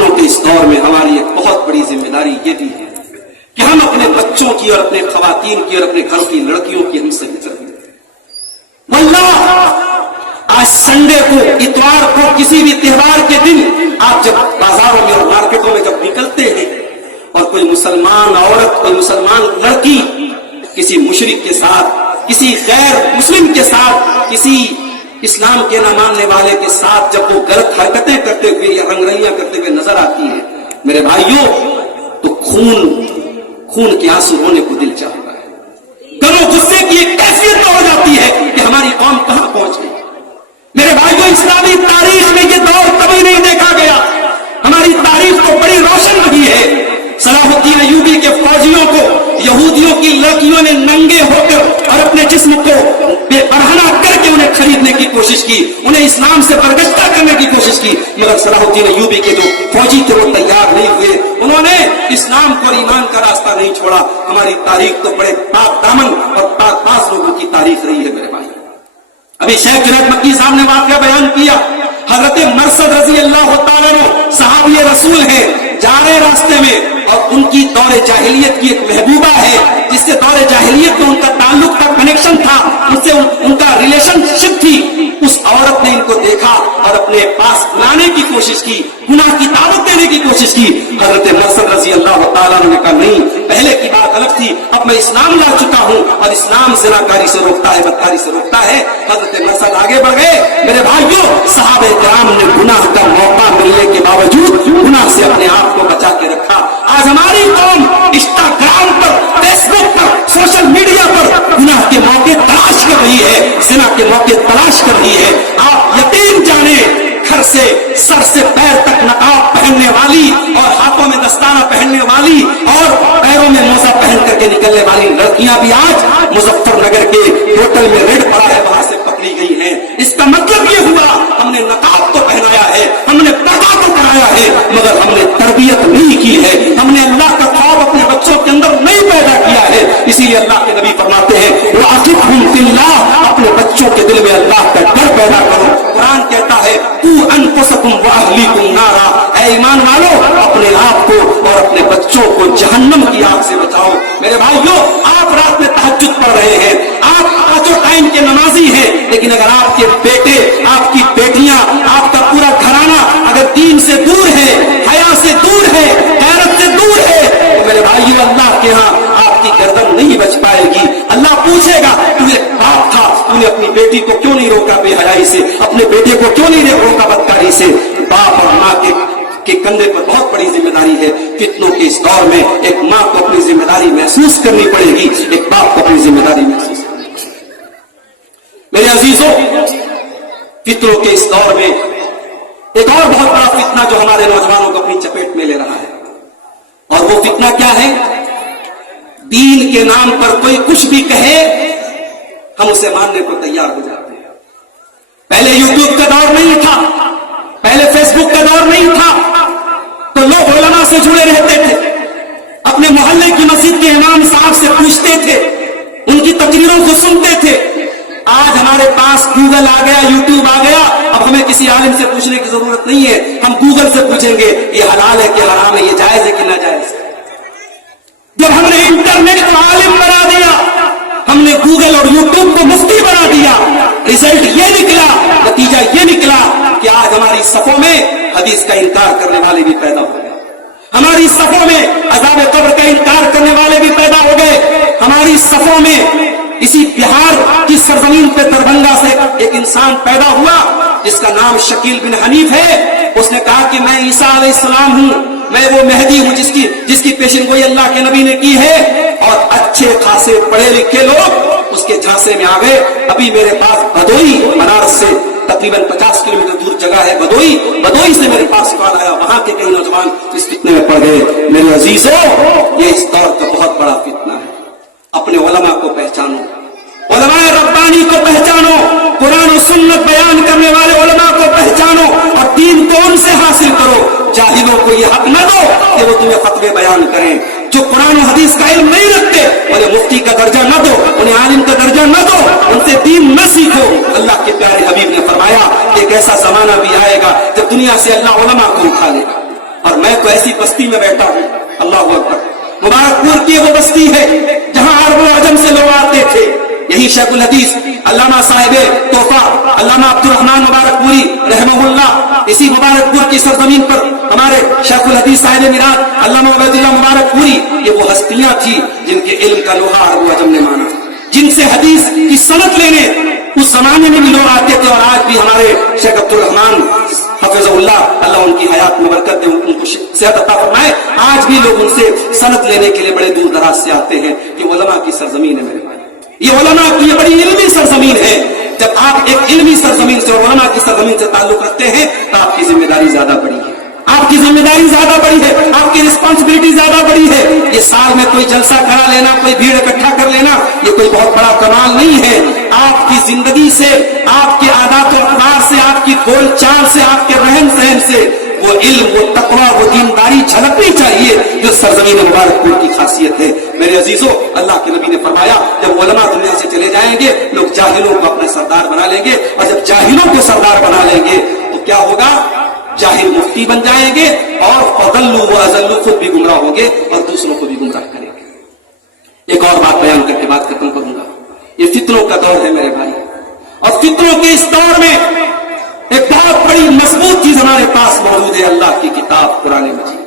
فتنوں کے اس دور میں ہماری ایک بہت بڑی ذمہ داری یہ بھی ہے کہ ہم اپنے بچوں کی اور اپنے خواتین کی اور اپنے گھر کی لڑکیوں کی ہم سے بچائیں۔ واللہ آج سنڈے کو، اتوار کو، کسی بھی تہوار کے دن آپ جب بازاروں میں اور مارکیٹوں میں جب نکلتے ہیں اور کوئی مسلمان عورت، کوئی مسلمان لڑکی کسی مشرک کے ساتھ، کسی غیر مسلم کے ساتھ، کسی اسلام کے نہ ماننے والے کے ساتھ جب وہ غلط حرکتیں کرتے ہوئے یا رنگریاں کرتے ہوئے نظر آتی ہیں میرے بھائیوں، تو خون کے آنسو ہونے کو دل چاہتا ہے، غم و غصے کی ایک کیفیت ہو جاتی ہے کہ ہماری قوم کہاں پہنچ گئی۔ میرے بھائیوں، اسلامی تاریخ میں یہ دور کبھی نہیں دیکھا گیا، ہماری تاریخ تو بڑی روشن رہی ہے۔ صلاح الدین ایوبی کے فوجیوں کو یہودیوں کی لڑکیوں نے ننگے ہو کر اور اپنے جسم کو بے پرہنہ کر کے انہیں خریدنے کی کوشش کی، انہیں اسلام سے برگشتہ کرنے کی کوشش کی، مگر صلاح الدین ایوبی کے جو فوجی تھے وہ تیار نہیں ہوئے، انہوں نے اسلام کو اور ایمان کا راستہ نہیں چھوڑا۔ ہماری تاریخ تو بڑے پاک دامن اور پاک باز لوگوں کی تاریخ رہی ہے میرے بھائی۔ ابھی شیخ جنید مکی صاحب نے واقعہ بیان کیا، حضرت مرثد رضی اللہ تعالیٰ عنہ صحابی رسول ہیں، جا رہے راستے میں اور ان کی دور جاہلیت کی ایک محبوبہ ہے جس سے دور جاہلیت میں ان کا تعلق تھا، کنیکشن تھا، ان سے ان کا ریلیشن شپ تھی۔ اس عورت نے ان کو دیکھا اور اپنے پاس لانے کی کوشش کی، گناہ کی دعوت دینے کی کوشش کی۔ حضرت مرثد رضی اللہ تعالیٰ نے کہا نہیں، پہلے کی بات الگ تھی، اب میں اسلام لا چکا ہوں اور اسلام زناکاری سے روکتا ہے، بدکاری سے روکتا ہے۔ حضرت مرثد آگے بڑھ گئے۔ میرے بھائیوں، صحابہ کرام نے گناہ کا موقع ملنے کے باوجود گناہ سے اپنے آپ کو بچا کے رکھا۔ آج ہماری قوم انسٹاگرام پر، فیس بک پر، سوشل میڈیا پر گناہ کے موقع تلاش کر رہی ہے، زنا کے موقع تلاش کر رہی ہے۔ آپ یقین جانیں، گھر سے سر سے پیر تک نقاب پہننے والی اور ہاتھوں میں دستانہ پہننے والی اور پیروں میں موزہ پہن کر کے نکلنے والی لڑکیاں بھی آج مظفر نگر کے ہوٹل میں ریڈ پڑا ہے، وہاں سے پکڑی گئی ہیں۔ اس کا مطلب یہ ہوا ہم نے نقاب تو پہنایا ہے، ہم نے پردہ تو پڑھایا ہے، مگر ہم نے تربیت نہیں کی ہے، ہم نے اللہ کا خوف اپنے بچوں کے اندر نہیں پیدا کیا ہے۔ اسی لیے اللہ کے نبی فرماتے ہیں وَأَخِفْهُمْ فِي اللَّهِ، اپنے بچوں کے دل میں اللہ کا ڈر پیدا کرو۔ قرآن کہتا ہے قُوا أَنفُسَكُمْ وَأَهْلِيكُمْ نَارًا، اے ایمان والو اپنے آپ کو اور اپنے بچوں کو جہنم کی آگ سے بچاؤ۔ میرے بھائیوں، آپ رات میں تہجد پڑھ رہے ہیں، آپ پانچوں ٹائم کے نمازی ہیں، لیکن اگر آپ کے بیٹے، آپ کی بیٹیاں، آپ کا پورا گھرانہ اگر دین سے دور ہے، حیا سے دور ہے، غیرت سے دور ہے، تو میرے بھائیوں اللہ کے ہاں آپ کی گردن نہیں بچ پائے گی۔ اللہ پوچھے گا تو ایک باپ تھا، تو نے اپنی بیٹی کو کیوں نہیں روکا بے حیائی سے، اپنے بیٹے کو کیوں نہیں روکا بدکاری سے۔ باپ اور ماں کے کندھے پر بہت بڑی ذمہ داری ہے۔ فتنوں کے اس دور میں ایک ماں کو اپنی ذمہ داری محسوس کرنی پڑے گی، ایک باپ کو اپنی ذمہ داری محسوس کرنی پڑے گی۔ میرے عزیزوں، فتنوں کے اس دور میں ایک اور بہت بڑا فتنہ جو ہمارے نوجوانوں کو اپنی چپیٹ میں لے رہا ہے، اور وہ فتنہ کیا ہے؟ دین کے نام پر کوئی کچھ بھی کہے ہم اسے ماننے کو تیار ہو جاتے ہیں۔ پہلے یوٹیوب کا دور نہیں تھا، پہلے فیس بک کا دور نہیں تھا، تو لوگ علماء سے جڑے رہتے تھے، اپنے محلے کی مسجد کے امام صاحب سے پوچھتے تھے، ان کی تقریروں کو سنتے تھے۔ آج ہمارے پاس گوگل آ گیا، یوٹیوب آ گیا، اب ہمیں کسی عالم سے پوچھنے کی ضرورت نہیں ہے، ہم گوگل سے پوچھیں گے یہ حلال ہے کہ حرام ہے، یہ جائز ہے کہ ناجائز ہے۔ جب ہم نے انٹرنیٹ کو عالم بنا دیا، ہم نے گوگل اور یوٹیوب کو مفتی بنا دیا، ریزلٹ یہ نکلا، نتیجہ یہ نکلا کہ آج ہماری صفوں میں حدیث کا انکار کرنے والے بھی پیدا ہو گئے، ہماری صفوں میں عذاب قبر کا انکار کرنے والے بھی پیدا ہو گئے، ہماری صفوں میں اسی بہار کی سرزمین پہ دربھنگا سے ایک انسان پیدا ہوا جس کا نام شکیل بن حنیف ہے۔ اس نے کہا کہ میں عیسیٰ علیہ السلام ہوں، میں وہ مہدی ہوں جس کی پیشن گوئی اللہ کے نبی نے کی ہے، اور اچھے خاصے پڑھے لکھے لوگ اس کے جھانسے میں آ گئے۔ ابھی میرے پاس بدوئی بنارس سے تقریباً 50 کلومیٹر دور جگہ ہے، بدوئی سے میرے پاس کال آیا، وہاں کے کئی نوجوان اس فتنے میں پڑ گئے۔ میرے عزیزوں، یہ اس دور کا بہت بڑا فتنہ ہے۔ اپنے علماء کو پہچانو، علماء ربانی کو پہچانو، قرآن و سنت بیان کرنے والے علماء کو پہچانو اور دین کو ان سے حاصل کرو۔ جاہلوں کو یہ حق نہ دو کہ وہ تمہیں فتوے بیان کریں۔ جو قرآن و حدیث کا علم نہیں رکھتے انہیں مفتی کا درجہ نہ دو، انہیں عالم کا درجہ نہ دو، ان سے دین نہ سیکھو۔ اللہ کے پیارے حبیب نے فرمایا کہ ایک ایسا زمانہ بھی آئے گا جب دنیا سے اللہ علماء کو اٹھا لے گا और मैं तो ऐसी बस्ती में बैठा हूँ, अल्लाह अकबर। मुबारकपुर की वो बस्ती है जहां अरब अजम से लोग आते थे। यही शेखुल हदीस अल्लामा साहिब तोहफा अल्लामा अब्दुल रहमान मुबारकपुरी रहमहुल्लाह, इसी मुबारकपुर की सरजमीन पर हमारे शेखुल हदीस साहिब मिराद अल्लामा उबैदुल्लाह मुबारकपुरी, ये वो हस्तियां थी जिनके इल्म का लोहा अरब अजम ने माना, जिनसे हदीस की सनद लेने उस जमाने में भी लोग आते थे। और आज भी हमारे शेख अब्दुल रहमान हफिज़हुल्लाह, अल्लाह उनकी हयात में बरकत दे, उनको सेहत अता फरमाए, आज भी लोग उनसे सनद लेने के लिए बड़े दूर दराज से आते हैं। ये उलमा की सरजमीन है मेरे भाई, ये उलमा की ये बड़ी इल्मी सरजमीन है। जब आप एक इल्मी सरजमीन से और उलमा की सरजमीन से ताल्लुक रखते हैं तो आपकी जिम्मेदारी ज्यादा बड़ी है, आपकी जिम्मेदारी ज्यादा बड़ी है, आपकी रिस्पॉन्सिबिलिटी ज्यादा बड़ी है। ये साल में कोई जलसा करा लेना, कोई भीड़ इकट्ठा कर लेना, ये कोई बहुत बड़ा कमाल नहीं है। आपकी जिंदगी से, आपके आदत और अखबार से, आपकी बोलचाल से, आपके रहन सहन से वो इल्म, वो तकवा, वो दीनदारी झलकनी चाहिए जो सरजमीन मुबारकपुर की खासियत है। मेरे अजीजों, अल्लाह के नबी ने फरमाया जब उलमा दुनिया से चले जाएंगे लोग जाहिलों को अपने सरदार बना लेंगे, और जब जाहिलों को सरदार बना लेंगे तो क्या होगा, जाहिल मुफ्ती बन जाएंगे और फदल्लू व अज़ल्लू, खुद भी गुमराह होंगे और दूसरों को भी गुमराह करेंगे। एक और बात बयान करके बात खत्म करूंगा। ये फितनों का दौर है मेरे भाई, और फितनों के इस दौर में एक बहुत बड़ी मजबूत चीज हमारे पास मौजूद है, अल्लाह की किताब कुरान मजीद।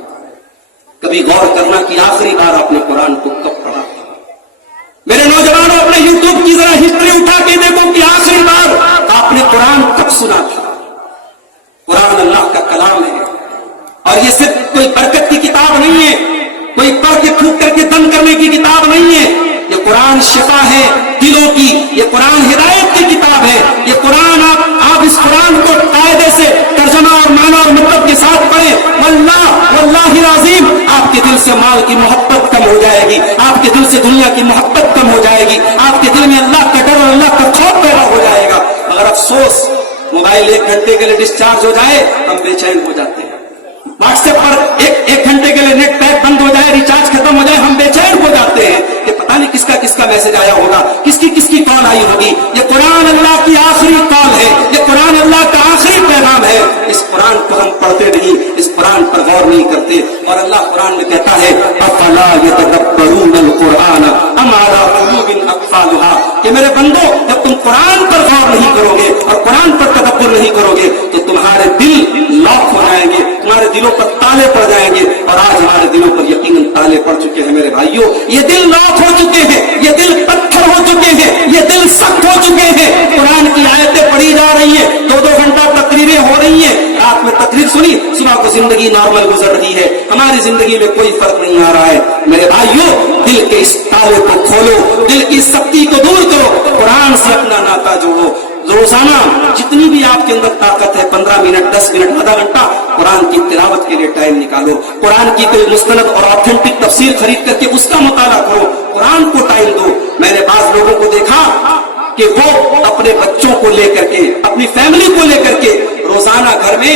कभी गौर करना कि आखिरी बार आपने कुरान को कब पढ़ा था। मेरे नौजवानों, अपने यूट्यूब की जरा हिस्ट्री उठा के देखो कि आखिरी बार आपने कुरान कब सुना था। कुरान अल्लाह का कलाम है, और ये सिर्फ कोई बरकत की किताब नहीं है, कोई पढ़ के थूक करके दम करने की किताब नहीं है। ये कुरान शिफा है दिलों की, ये कुरान हिदायत की किताब है। ये कुरान आप इस कुरान को कायदे से तर्जमा और माना और मतलब के साथ पढ़ें, वल्लाहि अज़ीम आपके दिल से माल की मोहब्बत कम हो जाएगी, आपके दिल से दुनिया की मोहब्बत कम हो जाएगी, आपके दिल में अल्लाह का डर और अल्लाह का खौफ पैदा हो जाएगा। मगर अफसोस, मोबाइल 1 घंटे के लिए डिस्चार्ज हो जाए हम बेचैन हो जाते हैं, व्हाट्सएप पर एक घंटे के लिए नेट पैक बंद हो जाए, रिचार्ज खत्म हो जाए, हम बेचैन हो जाते हैं कि पता नहीं किसका किसका मैसेज आया होगा, किसकी किसकी कॉल आई होगी। ये कुरान अल्लाह की आखिरी कॉल है, ये कुरान अल्लाह का आखिरी पैगाम है। इस कुरान को हम पढ़ते नहीं, इस कुरान पर गौर नहीं करते। और अल्लाह कुरान में कहता है अफला यतदब्बरून कुरान अम अला कुलूबिन अक़फ़ालुहा, कि मेरे बंदो जब तुम कुरान पर गौर नहीं करोगे और कुरान पर तदब्बुर नहीं करोगे तो तुम्हारे दिल लॉक हो जाएंगे, तुम्हारे दिलों पर ताले पड़ जाएंगे। और आज हमारे दिलों पर यकीनन ताले पड़ चुके हैं मेरे भाइयों, ये दिल लॉक हो चुके हैं, ये दिल पत्थर हो चुके हैं, ये दिल सख्त हो चुके हैं। कुरान की आयतें पढ़ी जा रही है, 2-2 घंटा तकरीरें हो रही हैं, रात में तकरीर सुनी, सुबह को जिंदगी नॉर्मल गुजर रही है, हमारी जिंदगी में कोई फर्क नहीं आ रहा है। मेरे भाइयों, दिल के इस ताले को खोलो, दिल की सख्ती को दूर करो, कुरान से अपना नाता जोड़ो। रोजाना जितनी भी आपके अंदर ताकत है, 15 मिनट, 10 मिनट, आधा घंटा कुरान की तिलावत के लिए टाइम निकालो। कुरान की कोई मुस्तनद और ऑथेंटिक तफसीर खरीद करके उसका मुताला करो, कुरान को टाइम दो। मैंने बाज लोगों को देखा कि वो अपने बच्चों को लेकर के, अपनी फैमिली को लेकर के रोजाना घर में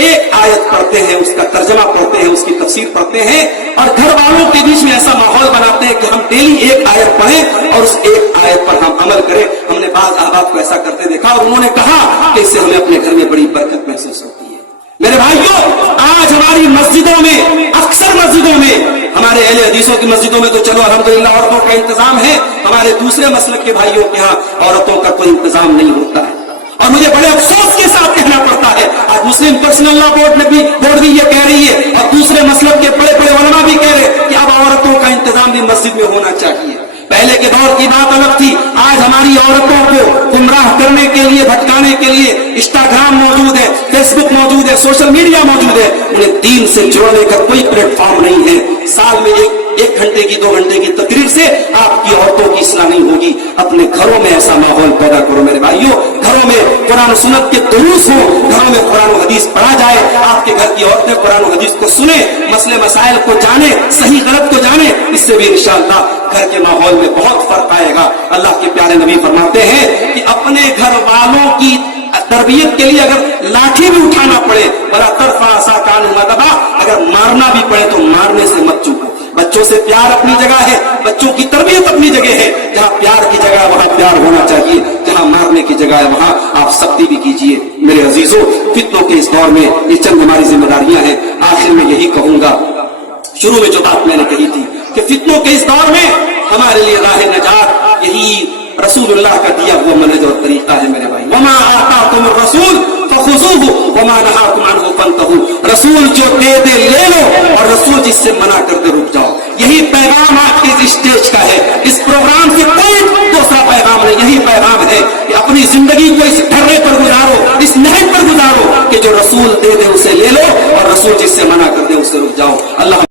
एक आयत पढ़ते हैं, उसका तर्जमा पढ़ते हैं, उसकी तफसीर पढ़ते हैं, और घर वालों के बीच में ऐसा माहौल बनाते हैं कि हम डेली एक आयत पढ़ें और उस एक आयत पर हम अमल करें। हमने बाज अहबाब को ऐसा करते देखा और उन्होंने कहा कि इससे हमें अपने घर में बड़ी बरकत महसूस होती है। मेरे भाइयों, आज हमारी मस्जिदों में, अक्सर मस्जिदों में, हमारे अहले हदीसों की मस्जिदों में तो चलो अल्हम्दुलिल्लाह औरतों का इंतजाम है, हमारे दूसरे मसलक के भाइयों के यहाँ औरतों का कोई इंतजाम नहीं होता है। और मुझे बड़े अफसोस के साथ कहना पड़ता है, आज मुस्लिम पर्सनल लॉ बोर्ड भी ये कह रही है और दूसरे मसलब के बड़े बड़े उलमा भी कह रहे हैं कि अब औरतों का इंतजाम भी मस्जिद में होना चाहिए। पहले के दौर की बात अलग थी, आज हमारी औरतों को गुमराह करने के लिए, भटकाने के लिए इंस्टाग्राम मौजूद है, फेसबुक मौजूद है, सोशल मीडिया मौजूद है। उन्हें दीन से जोड़ने का कोई प्लेटफॉर्म नहीं है। साल में एक घंटे की, 2 घंटे की तकरीर से आपकी औरतों की इस्लाह नहीं होगी। अपने घरों में ऐसा माहौल पैदा करो मेरे भाइयों, घरों में कुरान सुन्नत के दुरूस हो, घरों में कुरान और हदीस पढ़ा जाए, आपके घर की औरतें कुरान और हदीस को सुने, मसले मसाइल को जाने, सही गलत को जाने। इससे भी इंशाअल्लाह घर के माहौल में बहुत फर्क आएगा। अल्लाह के प्यारे नबी फरमाते हैं कि अपने घर वालों की तरबियत के लिए अगर लाठी भी उठाना पड़े, बड़ा तरफा आसा कान मदबा, अगर मारना भी पड़े तो मारने से मत चूको। बच्चों से प्यार अपनी जगह है, बच्चों की तरबियत अपनी जगह है। जहां प्यार की जगह वहां प्यार होना चाहिए, जहां मारने की जगह है वहां आप सख्ती भी कीजिए। میرے عزیزوں فتنوں کے اس دور میں یہ چند ہماری ذمہ داریاں ہیں. آخر میں یہی کہوں گا، شروع میں جو بات میں نے کہی تھی کہ فتنوں کے اس دور میں ہمارے لیے راہ نجات یہی رسول اللہ کا دیا ہوا منہج اور طریقہ ہے میرے بھائی. وما آتاکم الرسول فخذوہ وما نہاکم عنہ فانتہوا. رسول جو دے دے لے لو اور رسول جس سے منع کر دے رک جاؤ. یہی پیغام آپ کے اس اسٹیج کا ہے. اس پروگرام سے کوئی دوسرا پیغام نہیں. یہی پیغام ہے کہ اپنی زندگی کو اس ڈھرے پر گزارو، اس نہج پر گزارو کہ جو رسول دے دے اسے لے لو اور رسول جس سے منع کر دے اسے رک جاؤ. اللہ